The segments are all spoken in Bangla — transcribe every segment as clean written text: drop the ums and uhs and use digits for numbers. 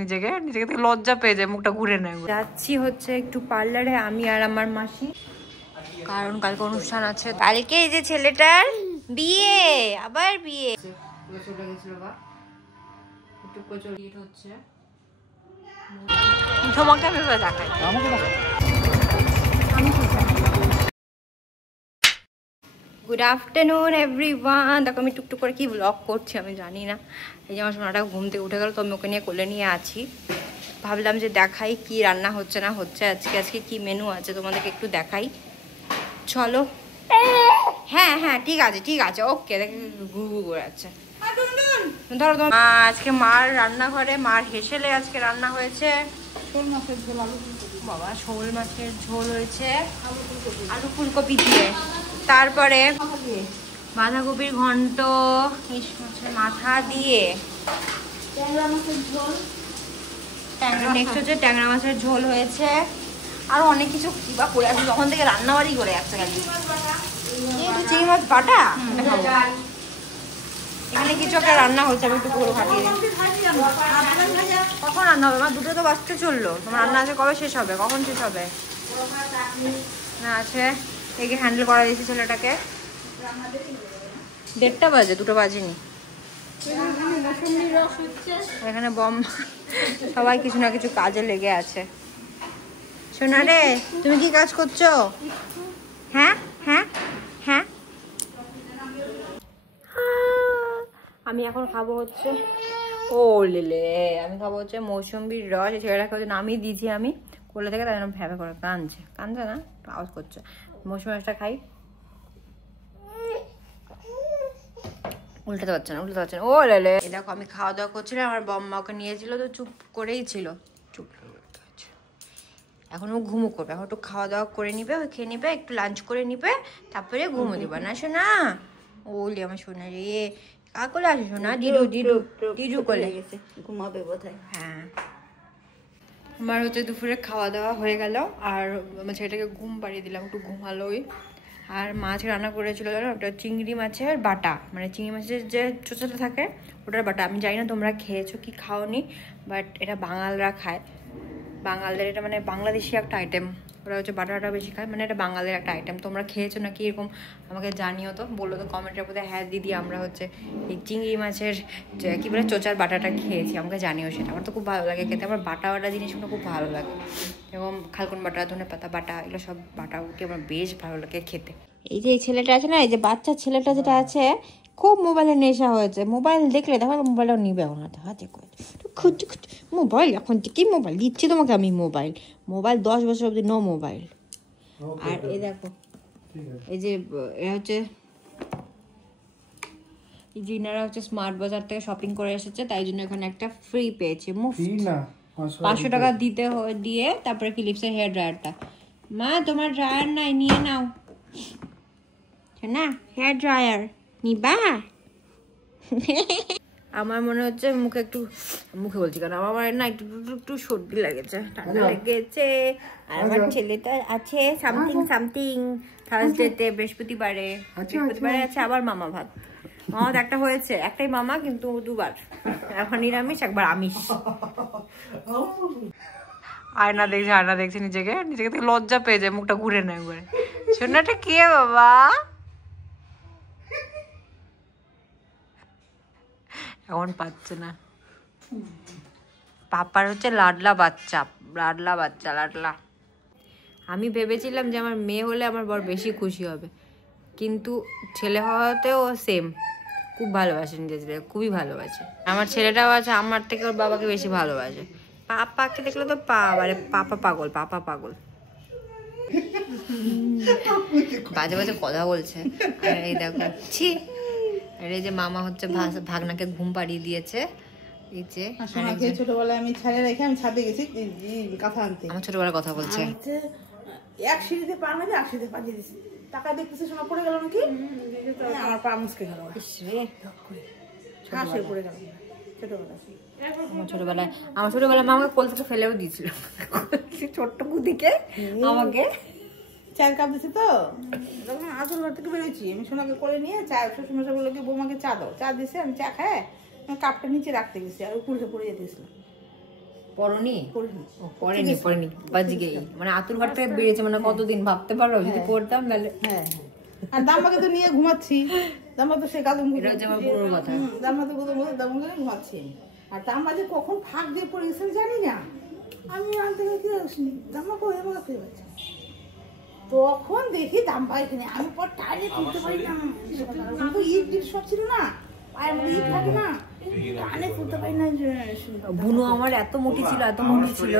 নিজেকে নিজেকে থেকে লজ্জা পেয়ে যায়, মুখটা ঘুরে নেয়। যাচ্ছি হচ্ছে একটু পার্লারে, আমি আর আমার মাসি, কারণ কালকে অনুষ্ঠান আছে। কালকে এই যে ছেলেটার বিয়ে, আবার বিয়ে চলে গেছিল বা একটু প্রচলিত হচ্ছে। তোমাকে আমি দেখাই, গুড আফটারনুন এভরিওয়ান। দেখো আমি টুকটুক করে কি ব্লগ করছি আমি জানি না। এই যে আমার সোনাটা ঘুম থেকে উঠে গেল, তো আমি ওকে নিয়ে কোলে নিয়ে আছি। ভাবলাম যে দেখাই কি রান্না হচ্ছে না হচ্ছে, আজকে কি মেনু আছে তোমাদেরকে একটু দেখাই, চলো। হ্যাঁ হ্যাঁ ঠিক আছে ওকে। ঘুরু ঘুরু করে আছে। ধরো আজকে মার রান্নাঘরে, মার হেসেলে আজকে রান্না হয়েছে শোল মাছের ঝোল, আলু ফুলকপি। বাবা শোল মাছের ঝোল হয়েছে আলু ফুলকপি দিয়ে, তারপরে বাঁধাকপির ঘন্ট, ইলিশ মাছের মাথা দিয়ে, ট্যাংরা মাছের ঝোল, নেক্সট হচ্ছে ট্যাংরা মাছের ঝোল হয়েছে, আরো অনেক কিছু কিবা করে আছে, তখন থেকে রান্নাবাড়ি করে যাচ্ছে খালি। চিংড়ি মাছ বাটা, এখানে কিছু একটা রান্না হচ্ছে, আমি একটু পুরো ফাটিয়ে দিই। কখন রান্না হবে? আমার দুটো তো বাজতে চললো, তোমার রান্না আছে কবে শেষ হবে? কখন শেষ হবে? না আছে, একে হ্যান্ডেল করা দিয়েছি ছেলেটাকে। 1:30 বাজে, 2টো বাজেনি। এখানে বম সবাই কিছু না কিছু কাজে লেগে আছে। শোনা রে, তুমি কি কাজ করছো? হ্যাঁ হ্যাঁ হ্যাঁ। আমি এখন খাবো হচ্ছে, ও লেলে, আমি খাবো হচ্ছে মৌসুম্বির রস। এই ছেলেটাকে হচ্ছে নামিয়ে দিয়েছি আমি কোলে থেকে, তাই জন্য ভ্যাবে করে কাঁদছে না, আওয়াজ করছে। মৌসুমি রসটা খাই। উল্টাতে পারছে না। ও লেলে, দেখো আমি খাওয়া দাওয়া করছিলাম, আমার বম্মা ওকে নিয়েছিল, তো চুপ করেই ছিল। চুপ, এখন ও ঘুমো করবে, এখন একটু খাওয়া দাওয়া করে নিবে, ওই খেয়ে নিবে, একটু লাঞ্চ করে নিবে, তারপরে ঘুমো দিবা না শোনা। ওলি আমার সোনা রে, কার কোলে আসে শোনা? ডিডু কোলে গেছে, ঘুমাবে বোধহয়। হ্যাঁ, আমার হচ্ছে দুপুরে খাওয়া দাওয়া হয়ে গেল, আর আমার ছেলেটাকে ঘুম পাড়িয়ে দিলাম, একটু ঘুমালোই। আর মাছ রান্না করেছিল জানো, ওটা চিংড়ি মাছের বাটা, মানে চিংড়ি মাছের যে চোচাটা থাকে ওটার বাটা। আমি জানি না তোমরা খেয়েছো কি খাওনি, বাট এটা বাঙালরা খায়, বাঙালদের এটা মানে বাংলাদেশি একটা আইটেম। ওরা হচ্ছে বাটাটা বেশি খায়, মানে এটা বাঙালির একটা আইটেম। তোমরা খেয়েছো নাকি এরকম আমাকে জানিও তো, বললো তো কমেন্টের মধ্যে। হ্যাঁ দিদি, আমরা হচ্ছে এই চিংড়ি মাছের কী বলে চোচার বাটাটা খেয়েছি, আমাকে জানিও সেটা। আমার তো খুব ভালো লাগে খেতে, আমার বাটা জিনিসগুলো খুব ভালো লাগে, এবং খালকুন বাটা, ধনেপাতা বাটা, এগুলো সব বাটা উঠে আমার বেশ ভালো লাগে খেতে। এই যে এই ছেলেটা আছে না, এই যে বাচ্চা ছেলেটা যেটা আছে, খুব মোবাইলের নেশা হয়েছে। মোবাইল দেখলে দেখো মোবাইলও নিবে ওনাতে হাতে করে, মোবাইল এখন কি মোবাইল দিচ্ছি তোমাকে আমি? মোবাইল 10 বছর অবধি নো মোবাইল। আর এই দেখো, এই যে এরা হচ্ছে জিনারা হচ্ছে স্মার্ট বাজার থেকে শপিং করে এসেছে, তাই জন্য এখানে একটা ফ্রি পেয়েছে, মুফট 500 টাকা দিয়ে তারপরে ফিলিপসের হেয়ার ড্রায়ারটা। মা তোমার ড্রায়ার নাই, নিয়ে নাও না, হেয়ার ড্রায়ার নিবা? আমার মনে হচ্ছে মুখে বলছি কারণ আমার না একটু সর্দি লেগেছে, ঠান্ডা লেগেছে। আর আমার ছেলেটা আছে সামথিং থার্সডেতে, বৃহস্পতিবারে আছে আবার মামা ভাত। মামা ভাত একটা হয়েছে, একটাই মামা কিন্তু দুবার, এখন নিরামিষ একবার আমিষ। আয়না দেখছি নিজেকে থেকে লজ্জা পেয়ে যায়, মুখটা ঘুরে নেয় একবারে। সোনাটা কে বাবা? এখন পাচ্ছে না, পাপার হচ্ছে লাডলা বাচ্চা। আমি ভেবেছিলাম যে আমার মেয়ে হলে আমার বর বেশি খুশি হবে, কিন্তু ছেলে হওয়াতেও সেম, খুব ভালোবাসে নিজের ছেলে, খুবই ভালোবাসে। আমার ছেলেটাও আছে, আমার থেকে ওর বাবাকে বেশি ভালোবাসে। পাপাকে দেখলে তো পাপা পাগল বাজে কথা বলছে। আর এই দেখো ছি, আর এই যে মামা হচ্ছে ভাগনাকে ঘুম পাড়িয়ে দিয়েছে। এই যে ছোটবেলায় আমি ছাড়ে রেখে আমি ছাদে গেছি কাঁথা আনতে, আমার ছোটবেলার কথা বলছে। এক সিঁড়িতে পা নামে এক সিঁড়িতে পাঠিয়ে দিছি, টাকা দেখতেছে শোনা পড়ে গেল নাকি, আমার পা মুসকে গেল, পড়ে গেল। আমার ছোটবেলায় আমাকে কোল থেকে ফেলেও দিয়েছিল, ছোট্ট কুদিকে আমাকে চায়ের কাপ দিছে। তো তখন আসল ঘর থেকে বেরোচ্ছি, আমি সোনাকে করে নিয়ে চা, শ্বশুরমশাই বললো কি বৌমাকে চা দাও, চা দিছে, আমি চা খায় কাপটা নিচে রাখতে গেছি, আর উপরে পড়ে যেতেছিলাম। পড়নি পড়িনি। পড়েনি বাজগেই মানে আতুর ঘর থেকে বেরিয়েছে মানে কতদিন ভাবতে পারো যদি পড়তাম তাহলে। হ্যাঁ আর দাম্মাকে তো নিয়ে ঘুমাচ্ছি, দাম্মা তো সে কাজ এটা হচ্ছে আমার পুরো কথা। দাম্মা তো দাম্মাকে নিয়ে ঘুমাচ্ছি আর দাম্মা যে কখন ফাঁক দিয়ে পড়ে গেছে আমি জানি না। আমি আনতে গেছি দাম্মা করে আমার কাছে যাচ্ছে, তখন দেখি দাম্মা এখানে, আমি পর টাইলে তুলতে পারি না, তো ইট সব ছিল না, পায়ের মধ্যে ইট থাকে না, টানে তুলতে পারি না। বুনু আমার এত মোটি ছিল, এত মোটি ছিল,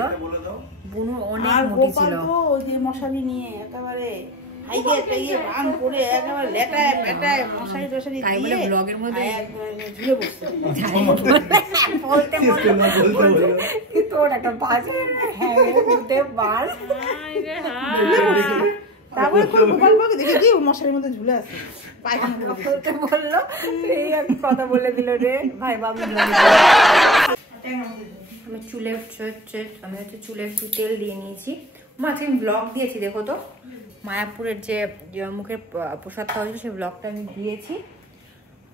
বুনু অনেক আর মোটি গোপাল ছিল। তো ওই যে মশারি নিয়ে একেবারে হাইডে একটা বান করে একেবারে লেটায় পেটায় মশারি টশারি তাই বলে দিয়ে ব্লগের মধ্যে ঝুলে বসছে। বলতে তোর একটা বাজে হ্যাঁ বাস তারপরে গোপাল বাবুকে দেখেছি ও মশারির মধ্যে ঝুলে আছে, পায়খানা বলতে বললো এই এক কথা বলে দিল রে ভাই বাবু। আমি চুলে চুলে একটু তেল দিয়ে নিয়েছি। আজকে আমি ব্লগ দিয়েছি, দেখো তো মায়াপুরের যে মুখের প্রসাদটা হয়েছিল সেই ব্লগটা আমি দিয়েছি।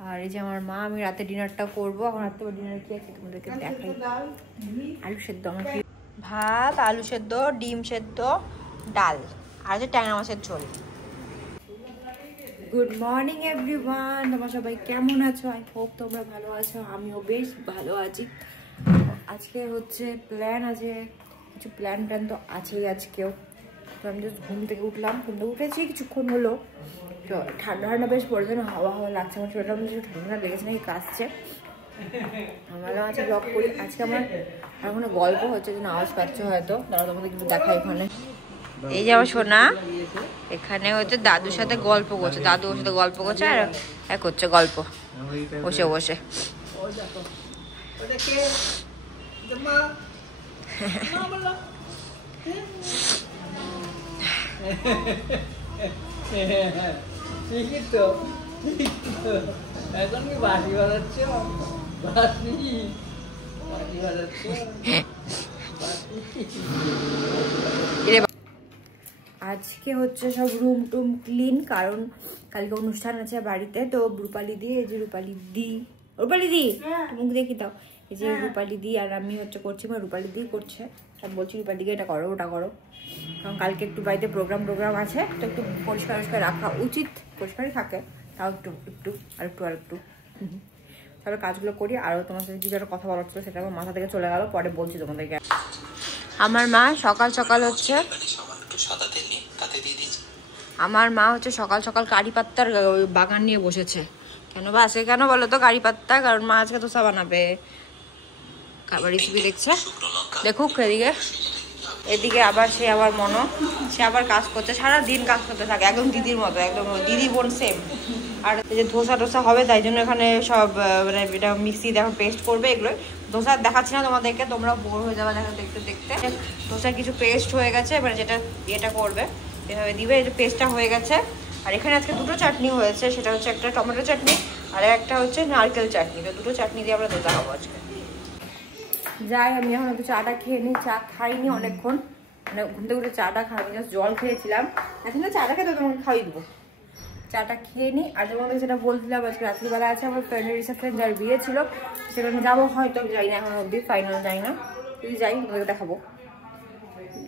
আর এই যে আমার মা, আমি রাতে ডিনারটা করবো। এখন রাতে ডিনার কি আছে তোমাদেরকে দেখাই। আলু সেদ্ধ, আমার ভাত, আলু সেদ্ধ, ডিম সেদ্ধ, ডাল আর হচ্ছে ট্যাংরা মাছের ঝোল। গুড মর্নিং এভরিওয়ান, তোমরা সবাই কেমন আছো? আই হোপ তোমরা ভালো আছো, আমিও বেশ ভালো আছি। আজকে হচ্ছে প্ল্যান আছে, কিছু প্ল্যান তো আছেই আজকেও। তো আমি জাস্ট ঘুম থেকে উঠলাম, ঘুম থেকে উঠেছি কিছুক্ষণ হলো, তো ঠান্ডা ঠান্ডা বেশ পড়েছে না, হাওয়া হাওয়া লাগছে। আমার শরীরটা মধ্যে ঠান্ডা লেগেছে নাকি কাশছে। আমার আছে ব্লগ করি আজকে। আমার আর কোনো গল্প হচ্ছে যেন আওয়াজ পাচ্ছ হয়তো, তারা তোমাদের কিন্তু দেখায় এখানে। এই যে আমার সোনা এখানে হচ্ছে দাদুর সাথে গল্প করছে, দাদু ওর সাথে গল্প করছে আর এক হচ্ছে গল্প বসে বসে। এখন কি বাঁশি বাজাচ্ছ? বাঁশি বাজাচ্ছ? আজকে হচ্ছে সব রুম টুম ক্লিন, কারণ কালকে অনুষ্ঠান আছে বাড়িতে। তো রূপালি দি, এই যে রূপালি দি মুখ দেখি দাও, এই যে রূপালি দি আর আমি হচ্ছে করছি, মানে রূপালি দি করছে। সব বলছি রূপালিকে এটা করো ওটা করো, কারণ কালকে একটু বাড়িতে প্রোগ্রাম আছে, তো একটু পরিষ্কার রাখা উচিত। পরিষ্কারই থাকে, তাও একটু তাহলে কাজগুলো করি। আরও তোমার সাথে কিছু একটা কথা বলার ছিল, সেটা আমার মাথা থেকে চলে গেল, পরে বলছি তোমাদেরকে। আমার মা সকাল সকাল হচ্ছে সকাল সকাল কারি পাত্তার বাগান নিয়ে বসেছে। কেন বা আজকে কেন বলো তো কারি পাত্তা? কারণ মা আজকে দোসা বানাবে, খাবার রেসিপি দেখছে। দেখুক এদিকে আবার সে আবার কাজ করছে, সারা দিন কাজ করতে থাকে, একদম দিদির মতো, একদম দিদি বোন সেম। আর এই যে ধোসা হবে, তাই জন্য এখানে সব মানে এটা মিক্সি দেখো পেস্ট করবে। এগুলো ধোসা দেখাচ্ছি না তোমাদেরকে, তোমরা বোর হয়ে যাবে দেখো দেখতে দেখতে। ধোসা কিছু পেস্ট হয়ে গেছে, মানে যেটা করবে এভাবে দিবে। এই যে পেস্টটা হয়ে গেছে। আর এখানে আজকে দুটো চাটনি হয়েছে, সেটা হচ্ছে একটা টমেটো চাটনি আর একটা হচ্ছে নারকেল চাটনি। তো দুটো চাটনি দিয়ে আমরা ধোসা খাবো আজকে। যাই, আমি এখন একটু চাটা খেয়ে নিই। চা খাইনি অনেকক্ষণ, মানে ঘুম থেকে উঠে চাটা খাইনি, জাস্ট জল খেয়েছিলাম। এখন চাটা খেতে তোমাকে খাইয়ে দেবো, চাটা খেয়ে নিই। আর তোমাদের যেটা বলছিলাম, আজকে রাত্রিবেলা আছে আমার ফ্রেন্ডের রিসেপশন, যার বিয়ে ছিল, সেখানে যাবো হয়তো, যাই না এখন অবধি, ফাইনাল যাই না। যদি যাই তোমাদেরকে দেখাবো,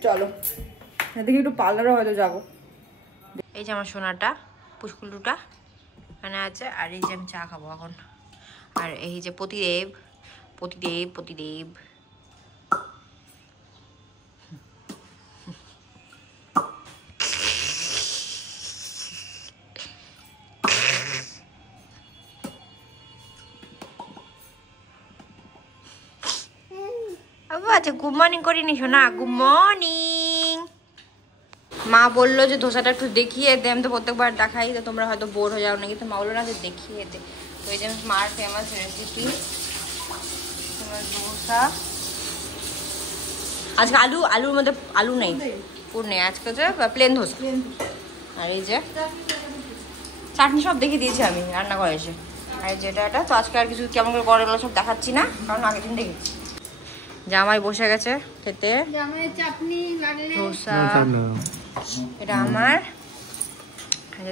চলো। দেখি একটু পার্লারও হয়তো যাবো। এই যে আমার সোনাটা পুষ্কুলুটা এখানে আছে, আর এই যে আমি চা খাবো এখন। আর এই যে পতিদেব আচ্ছা গুড মর্নিং করিনি সোনা, গুড মর্নিং। মা বললো যে ধোসাটা একটু দেখিয়ে দে, আমি তো প্রত্যেকবার দেখাই, তো তোমরা হয়তো বোর হয়ে যাও নাকি, তো মা বললো না যে দেখিয়ে দে। তো এই যে মার ফেমাস রেসিপি ধোসা। আজকে আলুর মধ্যে আলু নেই, পুর নেই, আজকে হচ্ছে প্লেন ধোসা। আর এই যে চাটনি সব দেখিয়ে দিয়েছি আমি রান্না করে এসে। আর যেটা তো আজকে আর কিছু কেমন করে করে সব দেখাচ্ছি না, কারণ আগের দিন দেখেছি। জামাই বসে গেছে খেতে ধোসা, এটা আমার,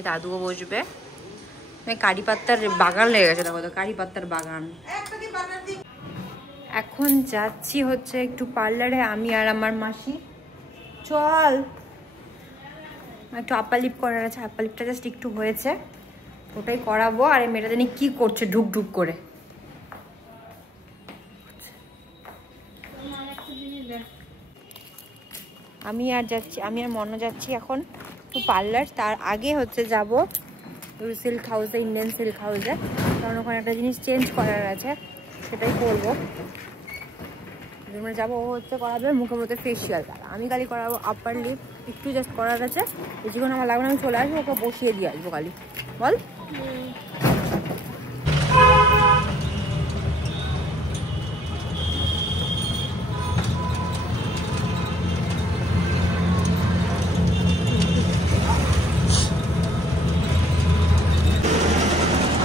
দাদুও বসবে। কারি পাত্তার বাগান লেগে গেছে, দেখো তো কারি পাত্তার বাগান। এখন যাচ্ছি হচ্ছে একটু পার্লারে, আমি আর আমার মাসি। চল, একটু আপার লিপ করার আছে, আপার লিপটা জাস্ট একটু হয়েছে, ওটাই করাবো। আর এই মেয়েটা জানি কি করছে ঢুক ঢুক করে। আমি আর মনে যাচ্ছি এখন একটু পার্লার। তার আগে হচ্ছে যাব সিল্ক হাউসে, ইন্ডিয়ান সিল্ক হাউসে, কারণ ওখানে একটা জিনিস চেঞ্জ করার আছে, সেটাই করবো। আমরা যাবো, ও হচ্ছে করাবে মুখের মধ্যে ফেসিয়াল, আমি খালি করাবো আপার লিপ, একটু জাস্ট করার আছে। বেশিক্ষণ আমার লাগবে না, আমি চলে আসবো, ওকে বসিয়ে দিয়ে আসবো খালি। বল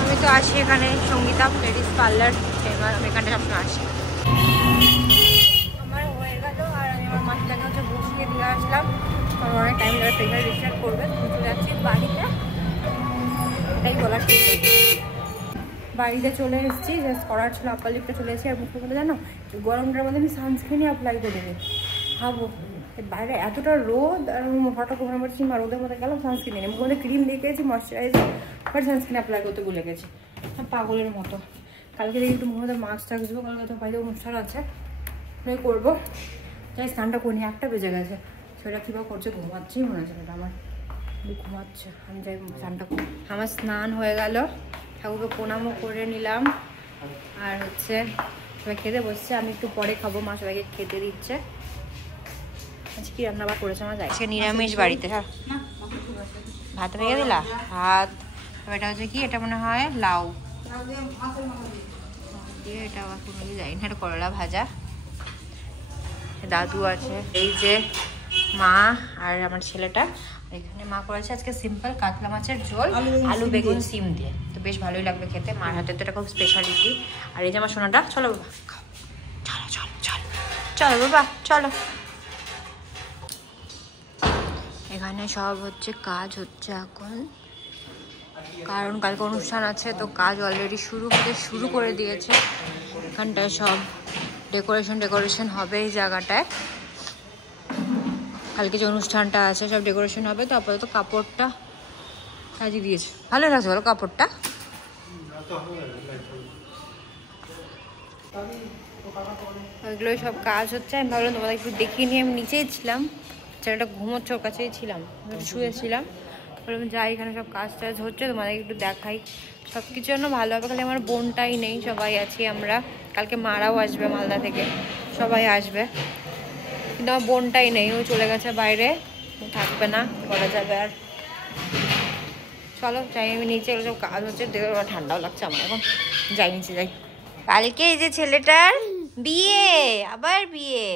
আমি তো আসি এখানে সঙ্গীতা লেডিস পার্লার, আমি এখানটা সবসময় আসি। আমার হয়ে গেল, আর আমি আমার মাছটাকে হচ্ছে বসিয়ে দিয়ে আসলাম, কারণ অনেক টাইম ধরে প্রেশার রিস্টার্ট করবে। চলে যাচ্ছি বাড়িতে, এটাই বলার। বাড়িতে চলে এসেছি, জাস্ট করার ছিল আপার লিপটা চলে এসেছি। আর মুখের মধ্যে জানো গরমটার মধ্যে আমি সানস্ক্রিনই অ্যাপ্লাই করে দেবো, ভাবো বাইরে এতটা রোদ, আর হঠাৎ ঘুরে পড়ছি, মা রোদের মধ্যে গেলাম সানস্ক্রিন নিয়ে, মুখের মধ্যে ক্রিম দেখেছি, ময়শ্চারাইজার, বাট সানস্ক্রিন অ্যাপ্লাই করতে ভুলে গেছি, পাগলের মতো। কালকে দেখি একটু মুখের মধ্যে মাস্ক রাখবো, কালকে তো বাইরে অনুষ্ঠান আছে, ওই করবো। তাই স্নানটা করিনি, 1টা বেজে গেছে। সেটা কীভাবে করছে, ঘুমাচ্ছেই মনে হচ্ছে, আমার ঘুমাচ্ছে। আমি যাই স্নানটা করি। আমার স্নান হয়ে গেল, ঠাকুরকে প্রণামও করে নিলাম, আর হচ্ছে সবাই খেতে বসছে, আমি একটু পরে খাবো, মা সবাইকে খেতে দিচ্ছে। আজকে কি রান্না বান্না করেছে আমার যায়, আজকে নিরামিষ বাড়িতে। হ্যাঁ, ভাত ভেঙে দিলা, ভাত। এটা হচ্ছে কি, এটা মনে হয় লাউ দিয়ে, এটা আবার কোনো যাই না, এটা করলা ভাজা। দাদু আছে, এই যে মা আর আমার ছেলেটা। এখানে মা করেছে আজকে সিম্পল কাতলা মাছের ঝোল, আলু বেগুন সিম দিয়ে, তো বেশ ভালোই লাগবে খেতে। মার হাতে তো এটা খুব স্পেশালিটি। আর এই যে আমার সোনাটা, চলো বাবা খাও, চলো চলো চলো চলো বাবা চলো। এখানে সব হচ্ছে কাজ হচ্ছে এখন, কারণ কালকে অনুষ্ঠান আছে, তো কাজ অলরেডি শুরু করে দিয়েছে। এখানটায় সব ডেকোরেশন হবে এই জায়গাটায়। কালকে যে অনুষ্ঠানটা আছে সব ডেকোরেশন হবে, তো আপাতত কাপড়টা সাজিয়ে দিয়েছে, ভালো লাগছে বলো কাপড়টা। ওইগুলোই সব কাজ হচ্ছে। আমি ভাবলাম তোমাদের একটু দেখিয়ে নিয়ে, আমি নিচেই ছিলাম, ছেলেটা ঘুমোচ্ছে, ওর কাছেই ছিলাম, শুয়েছিলাম। বললাম যাই, এখানে সব কাজ টাজ হচ্ছে, তোমাদের একটু দেখাই। সব কিছুর জন্য ভালো হবে, খালি আমার বোনটাই নেই, সবাই আছি আমরা। কালকে মারাও আসবে মালদা থেকে, সবাই আসবে, কিন্তু আমার বোনটাই নেই, ও চলে গেছে বাইরে, থাকবে না, করা যাবে আর। চলো যাই, আমি নিচে, এগুলো সব কাজ হচ্ছে, দেখে ঠান্ডাও লাগছে আমার, এখন যাই নিচে যাই। কালকে এই যে ছেলেটার বিয়ে, আবার বিয়ে,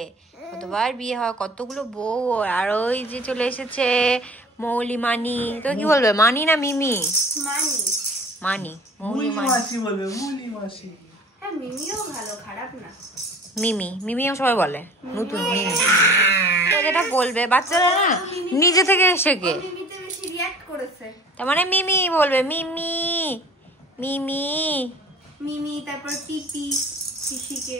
কতবার বিয়ে হয়, কতগুলো বউ। আর ওই যে চলে এসেছে মৌলি মানি, তো কি বলবে, মানি না মিমি? মানি, মৌলি মাসি বলবে, মৌলি মাসি। হ্যাঁ, মিমিও ভালো, খারাপ না। মিমিও সবাই বলে, নতুন মিমি। তো যেটা বলবে বাচ্চারা না, নিজে থেকে শেখে। তার মানে মিমি বলবে, মিমি মিমি মিমি, তারপর পিপি, পিসিকে।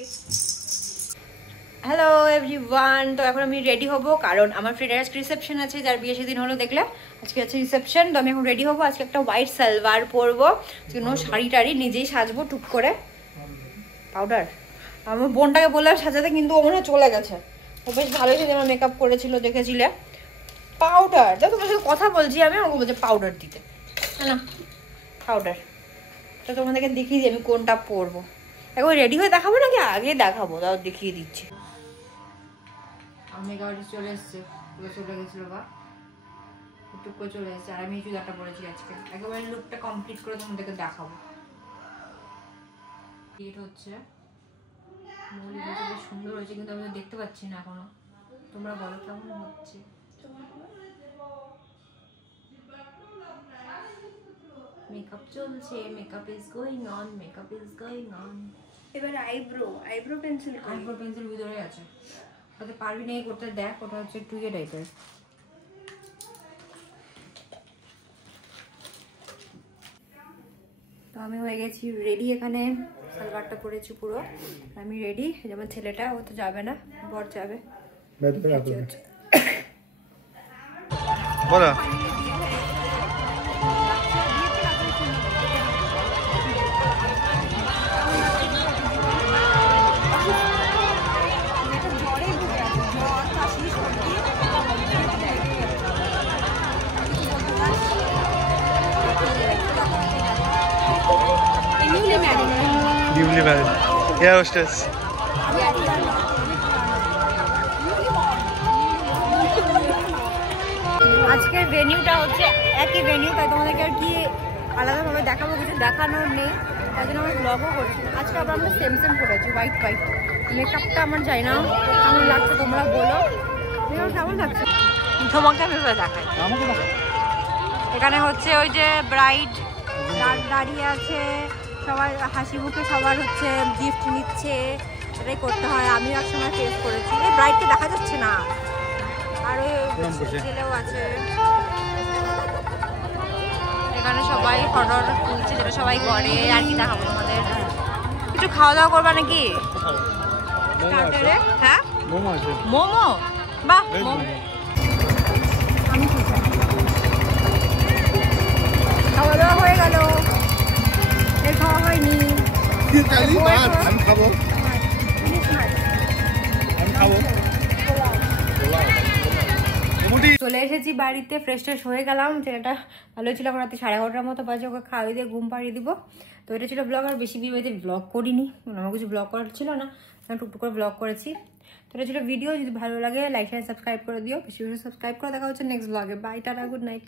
হ্যালো এভরিওয়ান, তো এখন আমি রেডি হব, কারণ আমার ফ্রেন্ডের আজকে রিসেপশন আছে, যার বিয়ে সেদিন হলো দেখলে, আজকে আছে রিসেপশন। তো আমি এখন রেডি হবো, আজকে একটা হোয়াইট সালওয়ার পরবো, কোনো শাড়ি টাড়ি নিজেই সাজবো টুক করে। পাউডার আমার বোনটাকে বললাম সাজাতে, কিন্তু ও মনে হয় চলে গেছে। ও বেশ ভালোই সেদিন আমার মেকআপ করেছিল, দেখেছিলে। পাউডার, তো তোমার সাথে কথা বলছি আমি, আমাকে বলছে পাউডার দিতে, হ্যাঁ না পাউডার। তো তোমাদেরকে দেখিয়ে দিই আমি কোনটা পরবো। একবার রেডি হয়ে দেখাবো নাকি আগে দেখাবো, তাও দেখিয়ে দিচ্ছি। আমি গাড়ি চলে এসছে, চলে গেছিলো বা টুক করে চলে এসছে, আর আমি এই চুড়িদারটা পরেছি আজকে। একেবারে লুকটা কমপ্লিট করে তোমাদেরকে দেখাবো। এটা হচ্ছে মৌলি হয়েছে, বেশ সুন্দর হয়েছে, কিন্তু আমি দেখতে পাচ্ছি না এখনো। তোমরা বলো কেমন হচ্ছে। মেকআপ চলছে, makeup is going on, makeup is going on. এবার আইব্রো পেন্সিল ভিতরে আছে, ওটা পারবি না করতে, দেখ ওটা হচ্ছে একটু ইয়ে টাইপের। তো আমি হয়ে গেছি রেডি, এখানে সালোয়ারটা পরেছি পুরো, আমি রেডি। যেমন ছেলেটা ও তো যাবে না, বর যাবে। বলো নিউলি ম্যারিড এয়ার হোস্টেস। আজকের ভেনিউটা হচ্ছে একই ভেনিউ, তাই তোমাদেরকে আর কি আলাদাভাবে দেখাবো, কিছু দেখানোর নেই, তাই জন্য আমরা ব্লগও করছি। আজকে আবার আমরা সেম সেম করেছি, হোয়াইট হোয়াইট। মেকআপটা আমার যাই না, কেমন লাগছে তোমরা বলো, কেমন লাগছে তোমাকে আমি এবার দেখাই। এখানে হচ্ছে ওই যে ব্রাইড দাঁড়িয়ে আছে, সবাই হাসি মুখে, সবার হচ্ছে গিফট নিচ্ছে, সেটাই করতে হয়। আমিও এক সময় ফেস করেছি। এই ব্রাইডকে দেখা যাচ্ছে না, আর ওই ছেলেও আছে। এখানে সবাই ফটো তুলছে, যেটা সবাই করে আর কি। দেখাবো তোমাদের, কিছু খাওয়া দাওয়া করবা নাকি? হ্যাঁ মোমো, বাহ খাওয়া দাওয়া হয়ে গেল, এর খাওয়া হয়নি। আমি খাবো চলে এসেছি বাড়িতে, ফ্রেশ ট্রেশ হয়ে গেলাম। ছেলেটা ভালো ছিল, এখন রাতে 11:30 মতো বাজে, ওকে খাওয়াই দিয়ে ঘুম পাড়িয়ে দিব। তো এটা ছিল ব্লগ, আর বেশি বিয়েতে ব্লগ করিনি, আমার কিছু ব্লগ করার ছিল না, টুকটুক করে ব্লগ করেছি। তো এটা ছিল ভিডিও, যদি ভালো লাগে লাইক শেয়ার সাবস্ক্রাইব করে দিও, বেশি বেশি সাবস্ক্রাইব করে। দেখা হচ্ছে নেক্সট ব্লগে। Bye, tata, good night.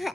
Huh.